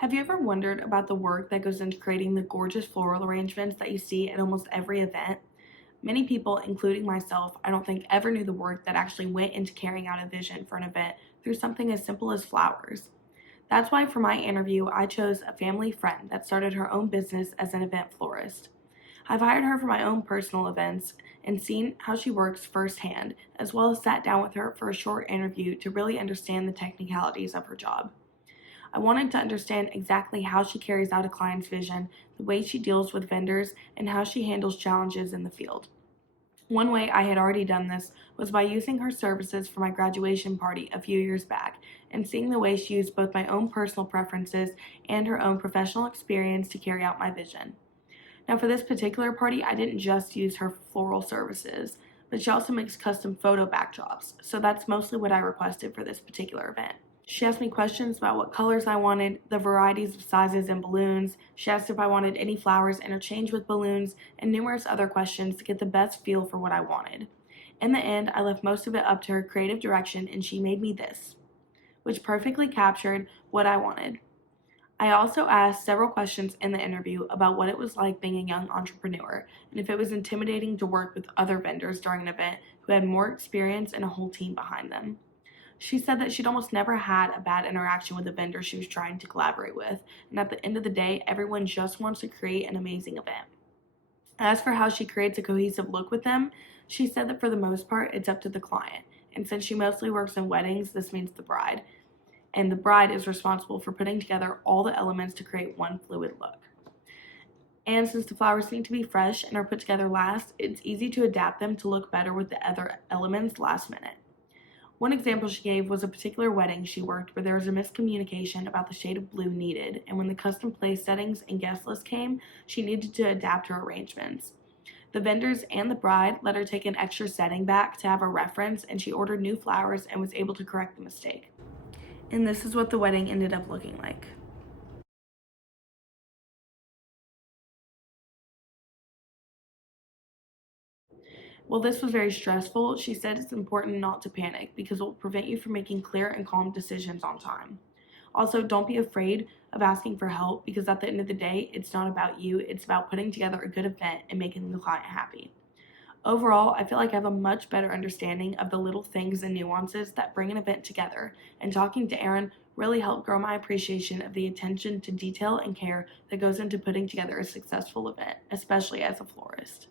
Have you ever wondered about the work that goes into creating the gorgeous floral arrangements that you see at almost every event? Many people, including myself, I don't think ever knew the work that actually went into carrying out a vision for an event through something as simple as flowers. That's why for my interview, I chose a family friend that started her own business as an event florist. I've hired her for my own personal events and seen how she works firsthand, as well as sat down with her for a short interview to really understand the technicalities of her job. I wanted to understand exactly how she carries out a client's vision, the way she deals with vendors, and how she handles challenges in the field. One way I had already done this was by using her services for my graduation party a few years back and seeing the way she used both my own personal preferences and her own professional experience to carry out my vision. Now, for this particular party, I didn't just use her floral services, but she also makes custom photo backdrops, so that's mostly what I requested for this particular event. She asked me questions about what colors I wanted, the varieties of sizes and balloons. She asked if I wanted any flowers interchanged with balloons, and numerous other questions to get the best feel for what I wanted. In the end, I left most of it up to her creative direction, and she made me this, which perfectly captured what I wanted. I also asked several questions in the interview about what it was like being a young entrepreneur and if it was intimidating to work with other vendors during an event who had more experience and a whole team behind them. She said that she'd almost never had a bad interaction with a vendor she was trying to collaborate with, and at the end of the day, everyone just wants to create an amazing event. As for how she creates a cohesive look with them, she said that for the most part, it's up to the client. And since she mostly works in weddings, this means the bride. And the bride is responsible for putting together all the elements to create one fluid look. And since the flowers need to be fresh and are put together last, it's easy to adapt them to look better with the other elements last minute. One example she gave was a particular wedding she worked where there was a miscommunication about the shade of blue needed, and when the custom place settings and guest list came, she needed to adapt her arrangements. The vendors and the bride let her take an extra setting back to have a reference, and she ordered new flowers and was able to correct the mistake. And this is what the wedding ended up looking like. While this was very stressful, she said it's important not to panic because it will prevent you from making clear and calm decisions on time. Also, don't be afraid of asking for help because at the end of the day, it's not about you, it's about putting together a good event and making the client happy. Overall, I feel like I have a much better understanding of the little things and nuances that bring an event together, and talking to Erin really helped grow my appreciation of the attention to detail and care that goes into putting together a successful event, especially as a florist.